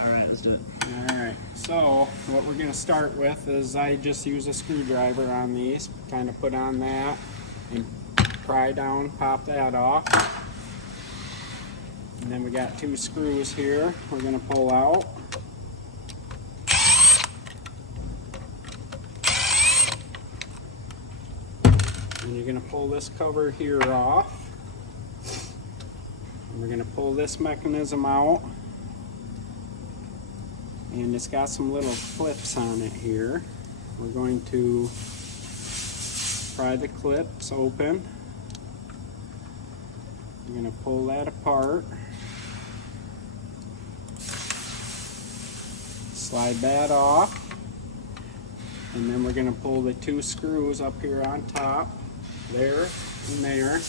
All right, let's do it. Alright, so what we're going to start with is I just use a screwdriver on these, kind of put on that and pry down, pop that off. And then we got 2 screws here we're going to pull out. And you're going to pull this cover here off. And we're going to pull this mechanism out. And it's got some little clips on it here. We're going to pry the clips open. I'm going to pull that apart. Slide that off. And then we're going to pull the 2 screws up here on top, there and there.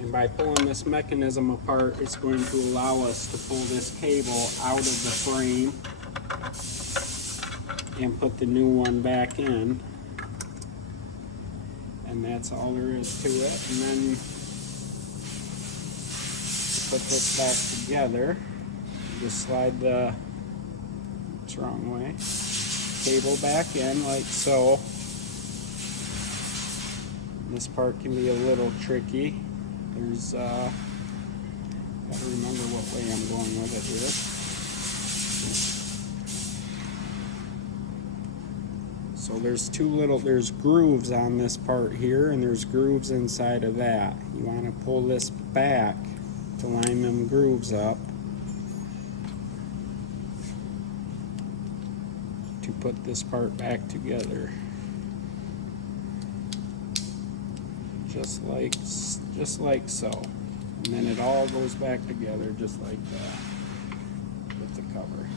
And by pulling this mechanism apart, it's going to allow us to pull this cable out of the frame and put the new one back in. And that's all there is to it. And then put this back together. Just slide the, it's the wrong way, cable back in like so. This part can be a little tricky. There's, gotta remember what way I'm going with it here. So there's there's grooves on this part here, and there's grooves inside of that. You want to pull this back to line them grooves up to put this part back together. Just like so, and then it all goes back together just like that with the cover.